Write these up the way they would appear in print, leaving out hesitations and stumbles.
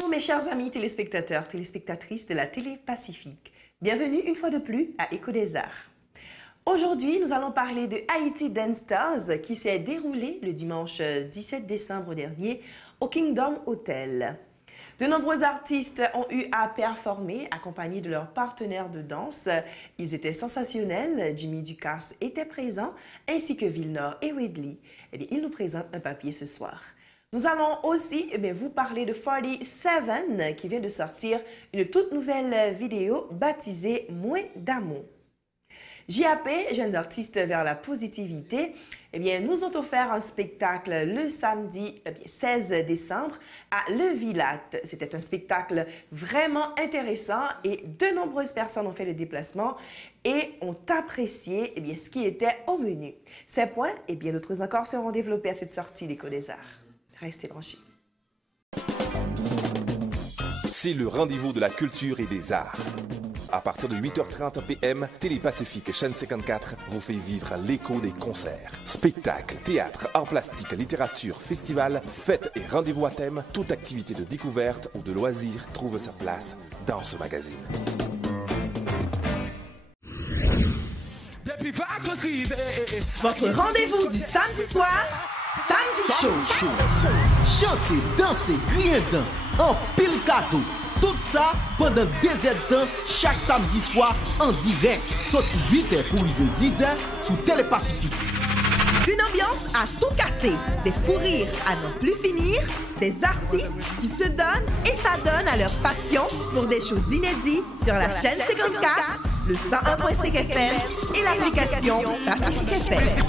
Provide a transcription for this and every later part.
vous mes chers amis téléspectateurs, téléspectatrices de la télé Pacifique. Bienvenue une fois de plus à Écho des Arts. Aujourd'hui, nous allons parler de Haiti Dance Stars qui s'est déroulé le dimanche 17 décembre dernier au Kingdom Hotel. De nombreux artistes ont eu à performer accompagnés de leurs partenaires de danse. Ils étaient sensationnels. Jimmy Ducasse était présent ainsi que Villeneuve et Wedley. Eh bien, ils nous présentent un papier ce soir. Nous allons aussi vous parler de 47 qui vient de sortir une toute nouvelle vidéo baptisée Moins d'amour. JAP, Jeunes artistes vers la positivité, nous ont offert un spectacle le samedi 16 décembre à Le Villat. C'était un spectacle vraiment intéressant et de nombreuses personnes ont fait le déplacement et ont apprécié ce qui était au menu. Ces points et bien d'autres encore seront développés à cette sortie d'Écho des Arts. Restez branchés. C'est le rendez-vous de la culture et des arts. À partir de 8h30 p.m., Télé Pacifique chaîne 54 vous fait vivre l'écho des concerts. Spectacles, théâtre, arts plastiques, littérature, festivals, fêtes et rendez-vous à thème, toute activité de découverte ou de loisir trouve sa place dans ce magazine. Votre rendez-vous du samedi soir, Samedi Show. Chanter, danser, crier dedans, en pile cadeau. Tout ça pendant 2 heures de temps, chaque samedi soir en direct. Sorti 8h pour arriver 10h sur Télé Pacifique. Une ambiance à tout casser, des fous rires à n'en plus finir, des artistes qui se donnent et s'adonnent à leur passion pour des choses inédites sur la chaîne 54, le 101.5 FM et l'application Pacifique FM.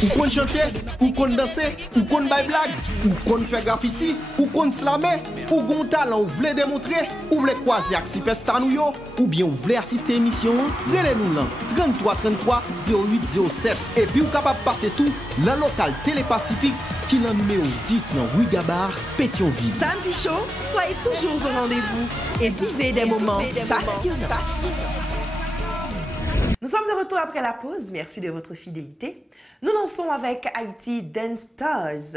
Ou qu'on chanter, ou qu'on danser, ou qu'on baille blague, ou qu'on fait graffiti, ou qu'on slammer, ou qu'on talent, ou voulez démontrer, ou voulez croiser avec superstar nous yo, ou bien ou voulez assister à l'émission, relez-nous là, 33 33 08 07. Et puis ou capable de passer tout, le local Télé Pacifique, qui est le numéro 10 dans Rue Gabard, Pétionville. Samedi Show, soyez toujours au rendez-vous et vivez des moments passionnants. Nous sommes de retour après la pause. Merci de votre fidélité. Nous lançons avec Haiti Dance Stars.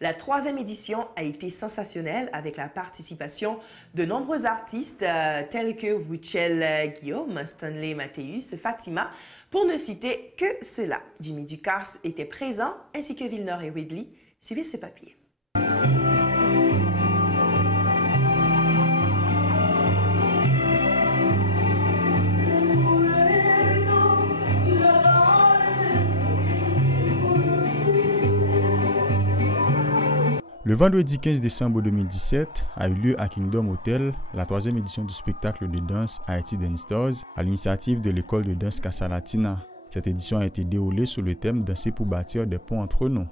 La 3e édition a été sensationnelle avec la participation de nombreux artistes tels que Wichel Guillaume, Stanley Mathéus, Fatima, pour ne citer que cela. Jimmy Ducasse était présent ainsi que Villeneuve et Wedley. Suivez ce papier. Le vendredi 15 décembre 2017 a eu lieu à Kingdom Hotel la 3e édition du spectacle de danse Haiti Dance Stars à l'initiative de l'école de danse Casa Latina. Cette édition a été déroulée sous le thème Danser pour bâtir des ponts entre nous.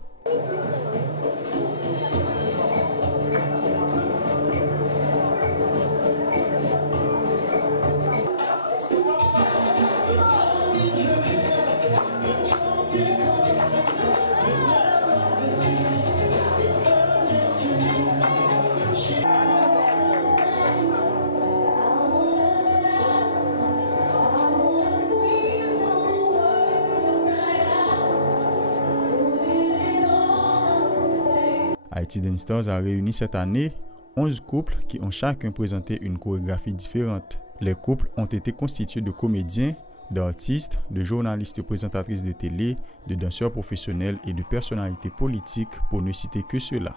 Haiti Dance Stars a réuni cette année 11 couples qui ont chacun présenté une chorégraphie différente. Les couples ont été constitués de comédiens, d'artistes, de journalistes présentatrices de télé, de danseurs professionnels et de personnalités politiques pour ne citer que cela.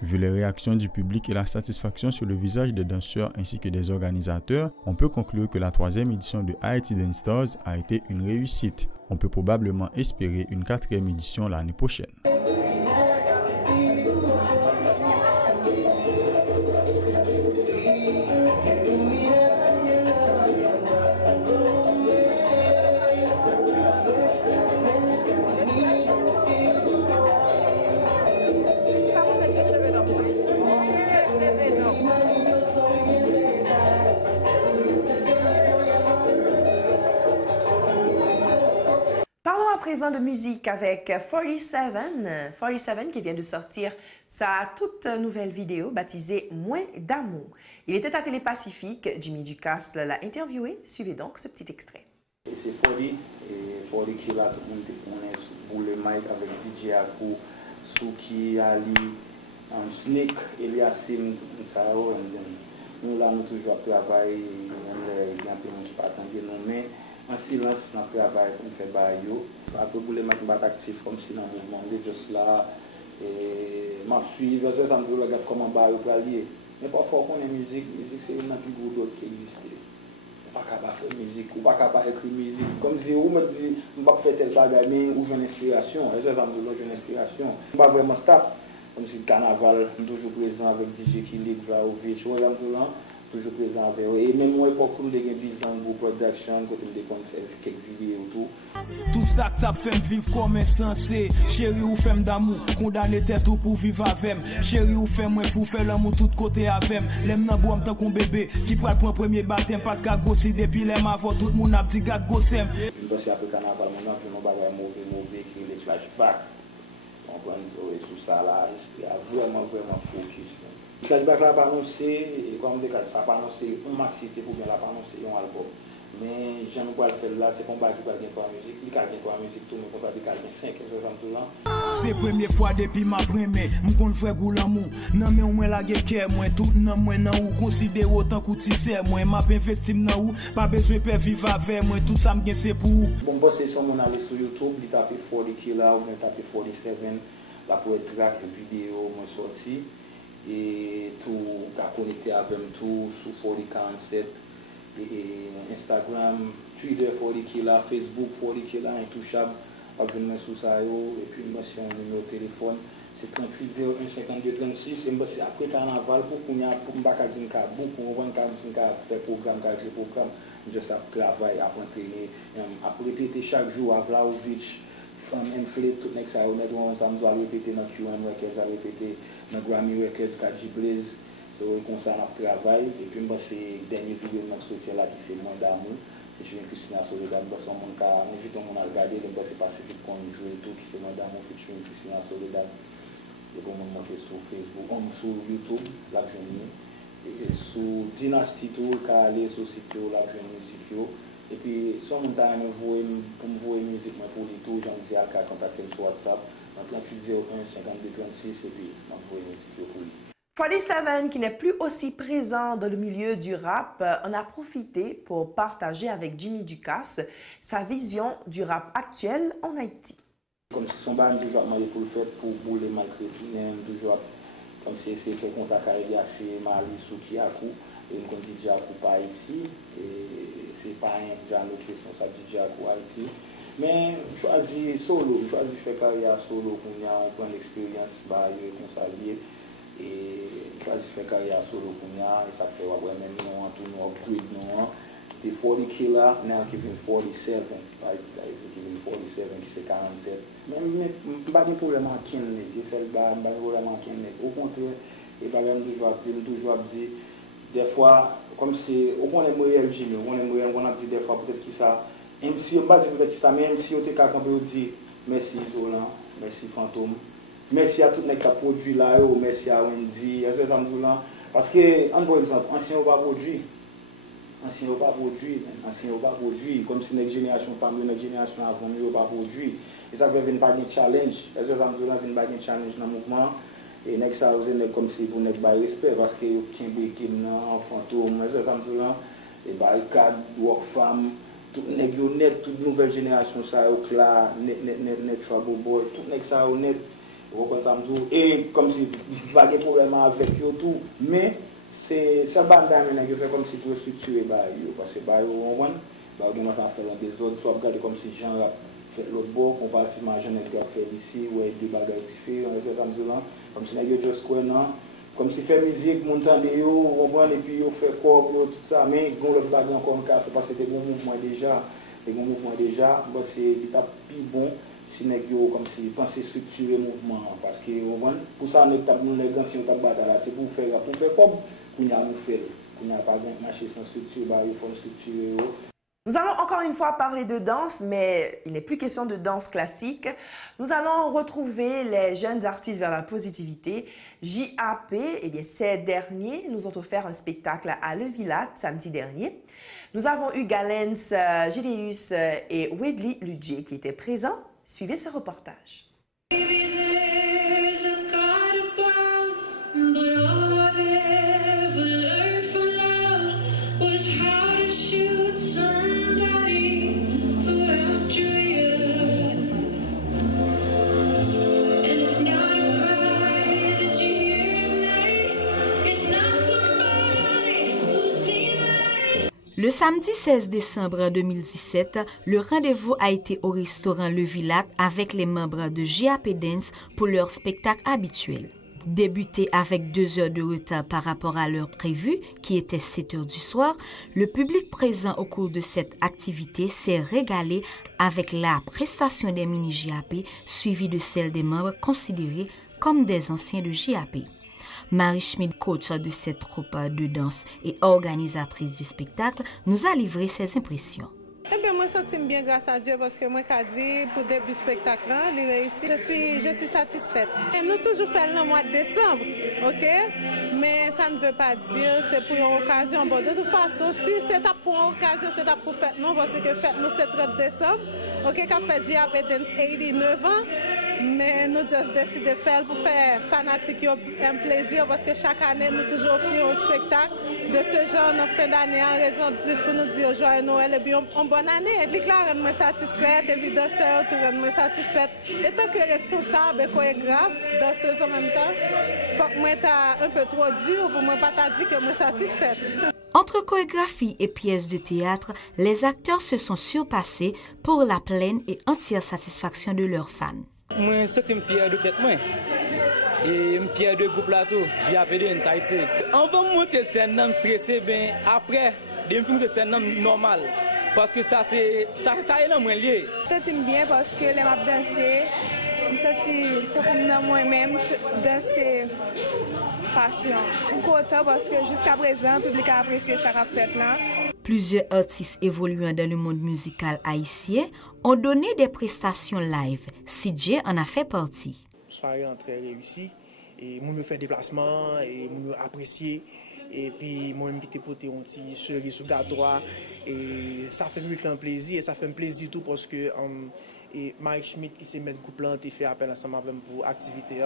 Vu les réactions du public et la satisfaction sur le visage des danseurs ainsi que des organisateurs, on peut conclure que la 3e édition de Haiti Dance Stars a été une réussite. On peut probablement espérer une 4e édition l'année prochaine. présent de musique avec 47. 47 qui vient de sortir sa toute nouvelle vidéo baptisée Moins d'amour. Il était à Télé-Pacifique. Jimmy Ducasse l'a interviewé. Suivez donc ce petit extrait. C'est 40 et 40 qui là tout le monde connaît pour le mic avec DJ Akou, Souki, Ali, Snake, Eliassim, tout ça. Nous là nous toujours travailler, il y a un peu qui pas attendre nous mais en silence dans le travail pour faire bail. Après pour les mic bat actif comme si dans le mouvement de juste là et m'a suivre ça me dit regarde comment bail pour aller. Mais parfois qu'on est musique c'est une plus gros d'autres qui existe. Pas capable faire musique ou pas capable écrire musique comme si on me dit on pas faire tel bagage mais ou j'ai une inspiration et ça me dit j'ai une inspiration pas vraiment stable comme si le carnaval toujours présent avec DJ Kilik Vlaovic toujours présent avec et même moi époque où j'ai vision groupe production quand on déconne faire quelques vidéos tout ça que t'as fait vivre comme insensé chéri ou femme d'amour condamné tête tout pour vivre avec chéri ou femme moi fou faire l'amour tout côté avec l'aime nan bois tant qu'on bébé qui prend le premier baptême pas de gagossi depuis l'aime avant tout le monde a dit gade gossem parce après carnaval mon je non bagay mauvais qui les flashback on prend sous ça là esprit a vraiment focus flashback là pas annoncé comme des cas ça pas annoncé un maxité pour bien la pas annoncé un album mais j'aime pas le faire là c'est pas un bac qui va gagner toi musique il gagne toi musique tout mais comme ça il gagne 5 tout là c'est première fois depuis ma première me kon frère gou l'amour non mais au moins la guerre moi tout non moi nan ou considère autant que tissé moi m'a investi nan ou pas besoin de vivre avec moi tout ça me gagne c'est pour bon boss c'est son mon aller sur YouTube il taper 40 killer ou bien taper 47 la pour track vidéo moi sorti et tout qu'a connecté avec tout sur 4047 et Instagram, Twitter 40 killer, Facebook 40 killer intouchable avec moi sur ça et puis moi c'est un numéro de téléphone c'est 38 01 52 36 et moi c'est après carnaval pour qu'on a pour m'ba ka din ka beaucoup on va faire programme ka jouer programme juste à travail à entraîner à répéter chaque jour à Vlaovic Inflate tout next ça on met on ça nous a répéter dans QM Records à répéter dans Grammy Records Kaji Blaze so comme ça on travail et puis moi c'est dernière vidéo dans social là qui c'est Moins d'amour je viens Christina Soledad moi son monde ka invite on a regarder le c'est Pacifique qu'on joue tout qui c'est Moins d'amour featuring Christina Soledad et pour me monter sur Facebook sur YouTube la journée et sur Dynasty tout ka aller sur site la journée musique et puis son montagne pour me voir musique pour les tout j'en dis à contacter sur WhatsApp dans 38 01 52 36 et puis m'envoyer musique pour lui 47 qui n'est plus aussi présent dans le milieu du rap en a profité pour partager avec Jimmy Ducasse sa vision du rap actuel en Haïti. Comme si son band toujours demandé pour le faire pour bouler malgré tout toujours comme si c'est fait contact avec Yassé Mali Souki Akou et on dit DJ Akou pas ici et c'est pas un genre de responsable DJ Akou Haïti mais choisi solo choisi faire carrière solo qu'on a on prend l'expérience bah comme ça lié et choisi faire carrière solo pour moi et ça fait ouais même nous en tout nous upgrade nous c'était 40 killer now giving 47 like giving 47 qui c'est 47 mais pas de problème en kin et c'est pas de problème en kin au contraire et pas même toujours dire des fois comme si on connaît Moyel Jimmy on a dit des fois peut-être qui ça même si on pas dire peut-être ça même si on te capable de dire merci Zolan merci Fantôme merci à tout les qui a produit là merci à Wendy est-ce que ça me dit là parce que par exemple ancien on pas produit comme si notre génération pas notre génération avant nous pas produit et ça veut venir pas de challenge est-ce que ça me dit là venir pas de challenge dans mouvement et next ça vous comme si pour notre bail respect parce que tient békim nan Fantôme est-ce que ça me dit là et barricade work femme tout nèg yo net toute nouvelle génération ça là net trouble boy tout nèg ça net et comme si pas de problème avec eux tout mais c'est ça banda maintenant que fait comme si pour structurer parce que on va faire des autres soit regarder comme si Jean rap fait l'autre bord comparativement à Jean qui a fait ici ouais deux bagages différents comme si nèg juste quoi non comme si fait musique montant de yo on prend et puis yo fait corps tout ça mais gon l'autre bagage encore cas c'est parce que des bons mouvements déjà bon c'est l'état plus bon si nèg yo comme si penser structurer mouvement parce que pour ça nèg t'a nèg ancien t'a battre là c'est pour faire comme qu'on a nous faire qu'on a pas marché sans structure bah il faut structurer Nous allons encore une fois parler de danse, mais il n'est plus question de danse classique. Nous allons retrouver les jeunes artistes vers la positivité. JAP, eh bien, ces derniers nous ont offert un spectacle à Levilat samedi dernier. Nous avons eu Galens, Gédéus et Wedley Ludger qui étaient présents. Suivez ce reportage. Le samedi 16 décembre 2017, le rendez-vous a été au restaurant Levilat avec les membres de JAP Dance pour leur spectacle habituel. Débuté avec 2 heures de retard par rapport à l'heure prévue, qui était 7 heures du soir, le public présent au cours de cette activité s'est régalé avec la prestation des mini-JAP suivie de celle des membres considérés comme des anciens de JAP. Marie Schmid, coach de cette troupe de danse et organisatrice du spectacle, nous a livré ses impressions. Eh bien, moi, je me sens bien grâce à Dieu parce que moi, j'ai dit pour le début du spectacle, il réussit. Je suis satisfaite. Et nous toujours fait le mois de décembre, ok? Mais ça ne veut pas dire c'est pour une occasion. Bon, de toute façon, si c'est pour une occasion, c'est pour fête nous, parce que fête nous c'est 30 décembre, ok? Quand fait JAP Dance 89 ans, mais nous juste décidé de faire pour faire fanatiques un plaisir parce que chaque année nous toujours offrons un spectacle de ce genre en fin d'année en raison de plus pour nous dire joyeux Noël et bien une bonne année. Et puis là, je suis satisfaite, et puis danseur, je suis satisfaite. Et tant que responsable et chorégraphe, danseuse en même temps, il faut que moi être un peu trop dur pour moi pas dire que je suis satisfaite. Entre chorégraphie et pièces de théâtre, les acteurs se sont surpassés pour la pleine et entière satisfaction de leurs fans. Moi, je suis fier de tête. Et je suis fier de groupe plateau, JAP Dance Haïti. On va monter scène stressé, bien après, je me scène normal. Parce que ça est moins lié. Je me sens bien parce que les maps danser, je me sens comme moi-même, danser passion. Je suis content parce que jusqu'à présent, le public a apprécié ça qu'a fait là. Plusieurs artistes évoluant dans le monde musical haïtien ont donné des prestations live. CJ en a fait partie. Soirée très réussie et nous fait déplacement et nous apprécier et puis moi même qui porté un petit cerise sur gâteau et ça fait un plaisir et ça fait un plaisir tout parce que et Marie Schmid qui s'est mettre groupe là et fait appel ensemble avec pour activité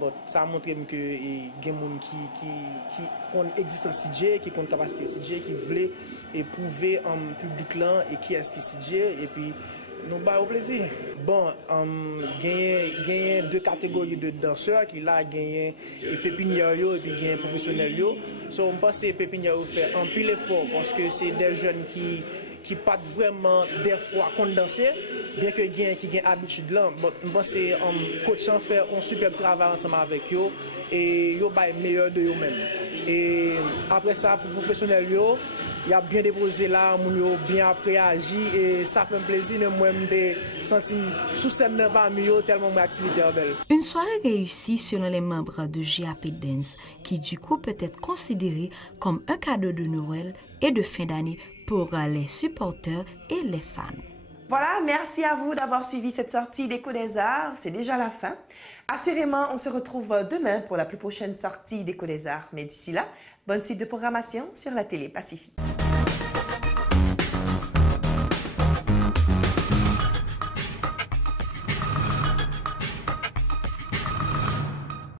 bon ça a montré que il y a des gens qui ont existence CJ qui ont capacité CJ qui voulait éprouver en public là et qui est-ce qui CJ et puis nous bat au plaisir. Bon, gagné 2 catégories de danseurs qui là gagné pépinière et puis gagné professionnel yo. So on pense que pépinière fait un pile effort parce que c'est des jeunes qui pas vraiment des fois qu'on danser bien que qui gagne habitude là. Bon, on pense que coach en fait un super travail ensemble avec eux et yo ba meilleur de eux même. Et après ça pour professionnel yo il a bien déposé là, mon bien après agi et ça fait un plaisir de moi me sentir sous scène parmi eux tellement mon activité est belle. Une soirée réussie selon les membres de JAP Dance qui du coup peut être considérée comme un cadeau de Noël et de fin d'année pour les supporters et les fans. Voilà, merci à vous d'avoir suivi cette sortie d'Écho des Arts. C'est déjà la fin. Assurément, on se retrouve demain pour la plus prochaine sortie d'Écho des Arts. Mais d'ici là, bonne suite de programmation sur la télé Pacifique.